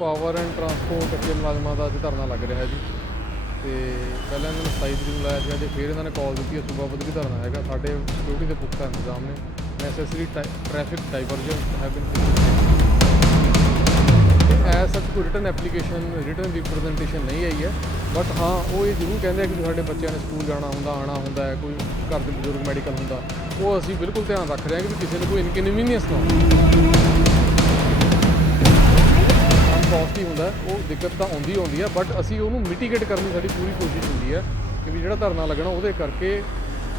Power and transport ਅੱਗੇ ਮੁਲਾਜ਼ਮਾਂ ਦਾ ਅੱਜ ਧਰਨਾ ਲੱਗ ਰਿਹਾ ਜੀ। ਤੇ ਪਹਿਲਾਂ ਇਹਨਾਂ ਨੇ 27 ਤਰੀਕ ਨੂੰ ਲਾਇਆ ਸੀ, ਅੱਜ ਫਿਰ ਇਹਨਾਂ ਨੇ ਕਾਲ ਦਿੱਤੀ ਹੈ ਸੂਬਾ ਪੱਧਰੀ ਧਰਨਾ ਹੈਗਾ। ਸਾਡੇ ਸਿਕਿਉਰਿਟੀ ਦੇ ਪੁਖਤਾ ਇੰਤਜ਼ਾਮ ਨੇ। Necessary traffic diversion have been as such ਕੋਈ ਰਿਟਨ ਐਪਲੀਕੇਸ਼ਨ ਰਿਟਨ ਰਿਪਰੈਜ਼ੈਂਟੇਸ਼ਨ ਨਹੀਂ ਆਈ ਹੈ। ਬਟ ਹਾਂ, ਉਹ ਇਹ ਜ਼ਰੂਰ ਕਹਿੰਦੇ ਆ ਕਿ ਵੀ ਸਾਡੇ ਬੱਚਿਆਂ ਨੇ ਸਕੂਲ ਜਾਣਾ ਹੁੰਦਾ ਆਣਾ ਹੁੰਦਾ ਹੈ, ਕੋਈ ਘਰ ਦੇ ਬਜ਼ੁਰਗ ਮੈਡੀਕਲ ਹੁੰਦਾ। ਉਹ ਅਸੀਂ ਬਿਲਕੁਲ ਧਿਆਨ ਰੱਖ ਰਹੇ ਹਾਂ ਕਿ ਵੀ ਕਿਸੇ ਨੂੰ ਕੋਈ ਇਨਕਨਵੀਨੀਅੰਸ ਨਾ ਹੋਵੇ। ਕਾਸਟਲੀ ਹੁੰਦਾ ਉਹ ਦਿੱਕਤ ਤਾਂ ਆਉਂਦੀ ਆਉਂਦੀ ਹੈ ਬਟ ਅਸੀਂ ਉਹਨੂੰ ਮਿਟੀਗੇਟ ਕਰਨ ਦੀ ਸਾਡੀ ਪੂਰੀ ਕੋਸ਼ਿਸ਼ ਹੁੰਦੀ ਹੈ ਕਿ ਵੀ ਜਿਹੜਾ ਧਰਨਾ ਲੱਗਣਾ ਉਹਦੇ ਕਰਕੇ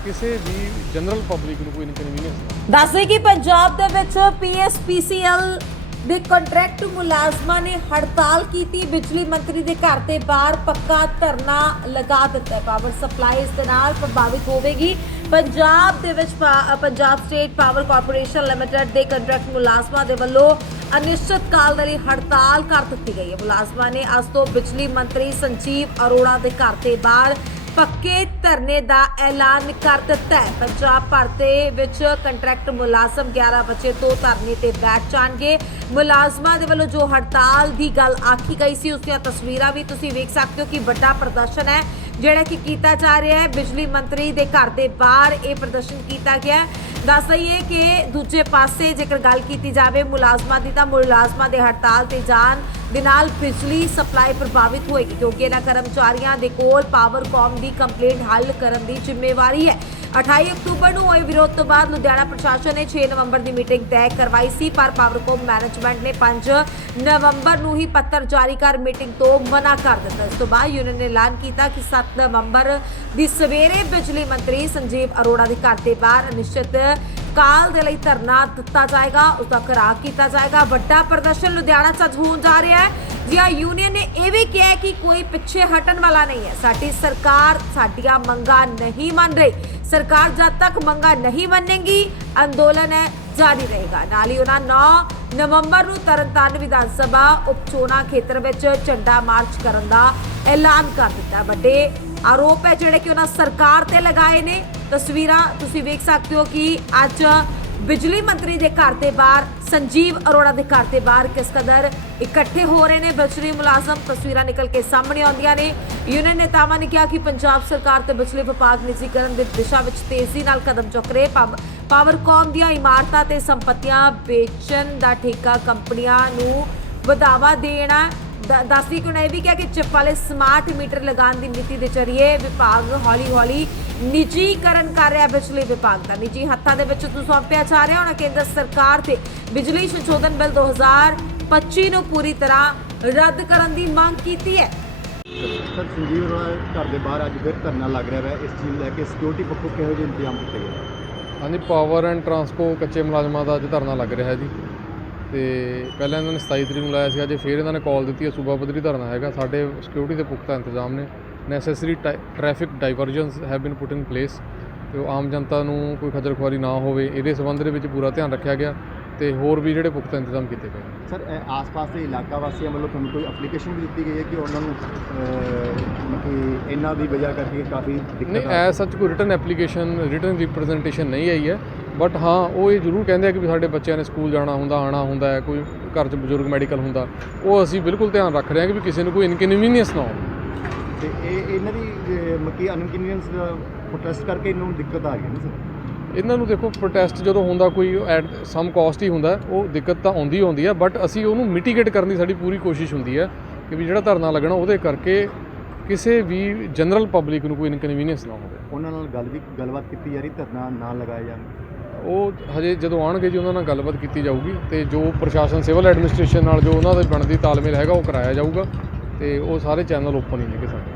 ਕਿਸੇ ਵੀ ਜਨਰਲ ਪਬਲਿਕ ਨੂੰ ਕੋਈ ਇਨਕਨਵੀਨੀਅੰਸ ਦੱਸਦੇ ਕਿ ਪੰਜਾਬ ਦੇ ਵਿੱਚ ਪੀਐਸਪੀਸੀਐਲ ਦੇ ਕੰਟਰੈਕਟ ਮੁਲਾਜ਼ਮਾਂ ਨੇ ਹੜਤਾਲ ਕੀਤੀ। ਬਿਜਲੀ ਮੰਤਰੀ ਦੇ ਘਰ ਦੇ ਬਾਹਰ ਪੱਕਾ ਧਰਨਾ ਲਗਾ ਦਿੱਤਾ ਪਾਵਰ ਸਪਲਾਈ ਇਸ ਦੇ ਨਾਲ ਪ੍ਰਭਾਵਿਤ ਹੋਵੇਗੀ। ਪੰਜਾਬ ਦੇ ਵਿੱਚ Punjab state power corporation limited ਦੇ ਕੰਟਰੈਕਟ ਮੁਲਾਜ਼ਮਾਂ ਦੇ ਵੱਲੋਂ ਅਨਿਸ਼ਚਿਤ ਕਾਲ ਦੇ ਲਈ ਹੜਤਾਲ ਕਰ ਦਿੱਤੀ ਗਈ ਹੈ। ਮੁਲਾਜ਼ਮਾਂ ਨੇ ਅੱਜ ਤੋਂ ਬਿਜਲੀ ਮੰਤਰੀ ਸੰਜੀਵ ਅਰੋੜਾ ਦੇ ਘਰ ਦੇ ਬਾਹਰ ਪੱਕੇ ਧਰਨੇ ਦਾ ਐਲਾਨ ਕਰ ਦਿੱਤਾ ਹੈ। ਪੰਜਾਬ ਭਰ ਦੇ ਵਿੱਚ ਕੰਟਰੈਕਟ ਮੁਲਾਜ਼ਮ 11 ਵਜੇ ਤੋਂ ਧਰਨੇ ਤੇ ਬੈਠ ਜਾਣਗੇ। ਮੁਲਾਜ਼ਮਾਂ ਦੇ ਵੱਲੋਂ ਜੋ ਹੜਤਾਲ ਦੀ ਗੱਲ ਆਖੀ ਗਈ ਸੀ, ਉਸ ਦੀਆਂ ਤਸਵੀਰਾਂ ਵੀ ਤੁਸੀਂ ਵੇਖ ਸਕਦੇ ਹੋ ਕਿ ਵੱਡਾ ਪ੍ਰਦਰਸ਼ਨ ਹੈ, ਜਿਹੜਾ ਕਿ ਕੀਤਾ ਜਾ ਰਿਹਾ ਹੈ। ਬਿਜਲੀ ਮੰਤਰੀ ਦੇ ਘਰ ਦੇ ਬਾਹਰ ਇਹ ਪ੍ਰਦਰਸ਼ਨ ਕੀਤਾ ਗਿਆ ਹੈ। ਦੱਸ ਦਈਏ ਕਿ ਦੂਜੇ ਪਾਸੇ ਜੇਕਰ ਗੱਲ ਕੀਤੀ ਜਾਵੇ, ਮੁਲਾਜ਼ਮਾਂ ਦੀ ਤਾਂ ਮੁਲਾਜ਼ਮਾਂ ਦੇ ਹੜਤਾਲ ਤੇ ਜਾਣ ਦੇ ਨਾਲ ਬਿਜਲੀ ਸਪਲਾਈ ਪ੍ਰਭਾਵਿਤ ਹੋਏਗੀ ਕਿਉਂਕਿ ਇਹਨਾਂ ਕਰਮਚਾਰੀਆਂ ਦੇ ਕੋਲ ਪਾਵਰਕੌਮ ਦੀ ਕੰਪਲੇਂਟ ਹੱਲ ਕਰਨ ਦੀ ਜ਼ਿੰਮੇਵਾਰੀ ਹੈ। 28 ਅਕਤੂਬਰ ਨੂੰ ਹੋਏ ਵਿਰੋਧ ਤੋਂ ਬਾਅਦ ਲੁਧਿਆਣਾ ਪ੍ਰਸ਼ਾਸਨ ਨੇ 6 ਨਵੰਬਰ ਦੀ ਮੀਟਿੰਗ ਤੈਅ ਕਰਵਾਈ ਸੀ, ਪਰ ਪਾਵਰਕੋਮ ਮੈਨੇਜਮੈਂਟ ਨੇ 5 ਨਵੰਬਰ ਨੂੰ ਹੀ ਪੱਤਰ ਜਾਰੀ ਕਰ ਮੀਟਿੰਗ ਤੋਂ ਮਨਾ ਕਰ ਦਿੱਤਾ। ਇਸ ਤੋਂ ਬਾਅਦ ਯੂਨੀਅਨ ਨੇ ਐਲਾਨ ਕੀਤਾ ਕਿ 7 ਨਵੰਬਰ ਦੀ ਸਵੇਰੇ ਬਿਜਲੀ ਮੰਤਰੀ ਸੰਜੀਵ ਅਰੋੜਾ ਦੇ ਘਰ ਦੇ ਬਾਹਰ ਅਨਿਸ਼ਚਿਤ ਕਾਲ ਦੇ ਲਈ ਧਰਨਾ ਦਿੱਤਾ ਜਾਏਗਾ ਉਸ ਦਾ ਘਰਾਅ ਕੀਤਾ ਜਾਏਗਾ। ਵੱਡਾ ਪ੍ਰਦਰਸ਼ਨ ਲੁਧਿਆਣਾ 'ਚ ਅੱਜ ਹੋਣ ਜਾ ਰਿਹਾ ਹੈ। ਜਿਹਾ ਯੂਨੀਅਨ ਨੇ ਇਹ ਵੀ ਕਿਹਾ ਕਿ ਕੋਈ ਪਿੱਛੇ ਹਟਣ ਵਾਲਾ ਨਹੀਂ ਹੈ। ਸਾਡੀ ਸਰਕਾਰ ਸਾਡੀਆਂ ਮੰਗਾਂ ਨਹੀਂ ਮੰਨ ਰਹੀ। ਸਰਕਾਰ ਜਦ ਤੱਕ ਮੰਗਾਂ ਨਹੀਂ ਮੰਨੇਗੀ, ਅੰਦੋਲਨ ਹੈ, ਜਾਰੀ ਰਹੇਗਾ। ਨਾਲ ਹੀ ਉਹਨਾਂ 9 ਨਵੰਬਰ ਨੂੰ ਤਰਨਤਾਰਨ ਵਿਧਾਨ ਸਭਾ ਉਪ ਚੋਣਾਂ ਖੇਤਰ ਵਿੱਚ ਝੰਡਾ ਮਾਰਚ ਕਰਨ ਦਾ ਐਲਾਨ ਕਰ ਦਿੱਤਾ। ਵੱਡੇ ਆਰੋਪ ਹੈ ਜਿਹੜੇ ਕਿ ਉਹਨਾਂ ਸਰਕਾਰ ਤੇ ਲਗਾਏ ਨੇ। ਤਸਵੀਰਾਂ ਤੁਸੀਂ ਵੇਖ ਸਕਦੇ ਹੋ ਕਿ ਅੱਜ ਬਿਜਲੀ ਮੰਤਰੀ ਦੇ ਘਰ ਦੇ ਬਾਹਰ, ਸੰਜੀਵ ਅਰੋੜਾ ਦੇ ਘਰ ਦੇ ਬਾਹਰ ਕਿਸ ਕਦਰ ਇਕੱਠੇ ਹੋ ਰਹੇ ਨੇ? ਬਿਜਲੀ ਮੁਲਾਜ਼ਮ ਤਸਵੀਰਾਂ ਨਿਕਲ ਕੇ ਸਾਹਮਣੇ ਆਉਂਦੀਆਂ ਨੇ। ਯੂਨੀਅਨ ਨੇਤਾਵਾਂ ਨੇ ਕਿਹਾ ਕਿ ਪੰਜਾਬ ਸਰਕਾਰ ਤੇ ਬਿਜਲੀ ਵਿਭਾਗ ਨਿੱਜੀਕਰਨ ਦੀ ਦਿਸ਼ਾ ਵਿੱਚ ਤੇਜ਼ੀ ਨਾਲ ਕਦਮ ਚੁੱਕ ਰਹੇ। ਪਾਵ- ਪਾਵਰਕਾਮ ਦੀਆਂ ਇਮਾਰਤਾਂ ਤੇ ਸੰਪਤੀਆਂ ਵੇਚਣ ਦਾ ਠੇਕਾ ਕੰਪਨੀਆਂ ਨੂੰ ਵਧਾਵਾ ਦੇਣਾ ਦੱਸਦੀ ਕਿ ਉਹਨਾਂ ਇਹ ਵੀ ਕਿਹਾ ਕਿ ਚਿੱਪ ਵਾਲੇ ਸਮਾਰਟ ਮੀਟਰ ਲਗਾਉਣ ਦੀ ਨੀਤੀ ਦੇ ਜ਼ਰੀਏ ਵਿਭਾਗ ਹੌਲੀ-ਹੌਲੀ ਨਿੱਜੀਕਰਨ ਕਰ ਰਿਹਾ ਬਿਜਲੀ ਵਿਭਾਗ ਦਾ। ਨਿੱਜੀ ਹੱਥਾਂ ਦੇ ਵਿੱਚ ਤੋਂ ਸੌਂਪਿਆ ਜਾ ਰਿਹਾ ਉਹਨਾਂ ਕੇਂਦਰ ਸਰਕਾਰ ਤੇ ਬਿਜਲੀ ਸੰਸ਼ੋਧਨ ਬਿੱਲ 2025 ਨੂੰ ਪੂਰੀ ਤਰ੍ਹਾਂ ਰੱਦ ਕਰਨ ਦੀ ਮੰਗ ਕੀਤੀ ਹੈ। ਸਰ ਸੰਜੀਵ ਅਰੋੜਾ ਘਰ ਦੇ ਬਾਹਰ ਅੱਜ ਫਿਰ ਧਰਨਾ ਲੱਗ ਰਿਹਾ ਹੈ। ਇਸ ਚੀਜ਼ ਲੈ ਕੇ ਸਿਕਿਉਰਿਟੀ ਪੱਖੋਂ ਕਿਹੋ ਜਿਹੇ ਇੰਤਜ਼ਾਮ ਕੀਤੇ ਗਏ? ਹਾਂਜੀ ਪਾਵਰ ਐਂਡ ਟਰਾਂਸਪੋਰਟ ਕੱਚੇ ਮੁਲਾਜ਼ਮਾਂ ਦਾ ਅੱਜ ਧਰਨਾ ਲੱਗ ਰਿਹਾ ਜੀ। ਤੇ ਪਹਿਲਾਂ ਇਹਨਾਂ ਨੇ 27 ਤਰੀਕ ਨੂੰ ਲਾਇਆ ਸੀ ਅੱਜ ਫਿਰ ਇਹਨਾਂ ਨੇ ਕਾਲ ਦਿੱਤੀ ਹੈ ਸੂਬਾ ਪੱਧਰੀ ਧਰਨਾ ਹੈਗਾ। ਸਾਡੇ ਸਿਕਿਉਰਿਟੀ ਦੇ ਪੁਖਤਾ ਇੰਤਜ਼ਾਮ ਨੇ। Necessary traffic diversions have been put in place ਤੇ ਉਹ ਆਮ ਜਨਤਾ ਨੂੰ ਕੋਈ ਖੱਜਲ ਖੁਆਰੀ ਨਾ ਹੋਵੇ ਇਹਦੇ ਸੰਬੰਧ ਦੇ ਵਿੱਚ ਪੂਰਾ ਧਿਆਨ ਰੱਖਿਆ ਗਿਆ ਤੇ ਹੋਰ ਵੀ ਜਿਹੜੇ ਪੁਖਤਾ ਇੰਤਜ਼ਾਮ ਕੀਤੇ ਗਏ। ਸਰ ਆਸ-ਪਾਸ ਦੇ ਇਲਾਕਾ ਵਾਸੀਆਂ ਵੱਲੋਂ ਤੁਹਾਨੂੰ ਕੋਈ ਐਪਲੀਕੇਸ਼ਨ ਵੀ ਦਿੱਤੀ ਗਈ ਹੈ ਕਿ ਉਹਨਾਂ ਨੂੰ ਕਿ ਇਹਨਾਂ ਦੀ ਵਜ੍ਹਾ ਕਰਕੇ ਕਾਫੀ ਦਿੱਕਤ ਨਹੀਂ ਐਸ ਸੱਚ ਕੋਈ ਰਿਟਨ ਐਪਲੀਕੇਸ਼ਨ ਰਿਟਨ ਰਿਪਰੈਜ਼ੈਂਟੇਸ਼ਨ ਨਹੀਂ ਆਈ ਹੈ। ਬਟ ਹਾਂ ਉਹ ਇਹ ਜ਼ਰੂਰ ਕਹਿੰਦੇ ਆ ਕਿ ਵੀ ਸਾਡੇ ਬੱਚਿਆਂ ਨੇ ਸਕੂਲ ਜਾਣਾ ਹੁੰਦਾ ਆਣਾ ਹੁੰਦਾ ਹੈ ਕੋਈ ਘਰ 'ਚ ਬਜ਼ੁਰਗ ਮੈਡੀਕਲ ਹੁੰਦਾ। ਉਹ ਅਸੀਂ ਬਿਲਕੁਲ ਧਿਆਨ ਰੱਖ ਰਹੇ ਹਾਂ ਕਿ ਵੀ ਕਿਸੇ ਨੂੰ ਕੋਈ ਇਨਕਨਵੀਨੀਅੰਸ ਨਾ ਹੋਵੇ। ਤੇ ਇਹ ਇਹਨਾਂ ਦੀ ਮੱਕੀ ਅਨਕਨਵੀਨੀਅੰਸ ਪ੍ਰੋਟੈਸਟ ਕਰਕੇ ਇਹਨਾਂ ਨੂੰ ਦਿੱਕਤ ਆ ਗਈ ਨਾ ਸਰ? ਇਹਨਾਂ ਨੂੰ ਦੇਖੋ ਪ੍ਰੋਟੈਸਟ ਜਦੋਂ ਹੁੰਦਾ ਕੋਈ ਐਟ ਸਮ ਕਾਸਟ ਹੀ ਹੁੰਦਾ ਉਹ ਦਿੱਕਤ ਤਾਂ ਆਉਂਦੀ ਆਉਂਦੀ ਹੈ ਬਟ ਅਸੀਂ ਉਹਨੂੰ ਮਿਟੀਗੇਟ ਕਰਨ ਦੀ ਸਾਡੀ ਪੂਰੀ ਕੋਸ਼ਿਸ਼ ਹੁੰਦੀ ਹੈ ਕਿ ਵੀ ਜਿਹੜਾ ਧਰਨਾ ਲੱਗਣਾ ਉਹਦੇ ਕਰਕੇ ਕਿਸੇ ਵੀ ਜਨਰਲ ਪਬਲਿਕ ਨੂੰ ਕੋਈ ਇਨਕਨਵੀਨੀਅੰਸ ਨਾ ਹੋਵੇ। ਉਹਨਾਂ ਨਾਲ ਗੱਲ ਵੀ ਗੱਲਬਾਤ ਕੀਤੀ ਜਾ ਰਹੀ ਧਰਨਾ ਨਾ ਲਗਾਇਆ ਜਾਣ ਉਹ ਹਜੇ ਜਦੋਂ ਆਣਗੇ ਜੀ, ਉਹਨਾਂ ਨਾਲ ਗੱਲਬਾਤ ਕੀਤੀ ਜਾਊਗੀ ਤੇ ਜੋ ਪ੍ਰਸ਼ਾਸਨ ਸਿਵਲ ਐਡਮਿਨਿਸਟ੍ਰੇਸ਼ਨ ਨਾਲ ਜੋ ਉਹਨਾਂ ਦੇ ਬਣਦੀ ਤਾਲਮੇਲ ਹੈਗਾ, ਉਹ ਕਰਾਇਆ ਜਾਊਗਾ ਤੇ ਉਹ ਸਾਰੇ ਚੈਨਲ ਓਪਨ ਹੀ ਨੇ ਕਿ ਸਾਡੇ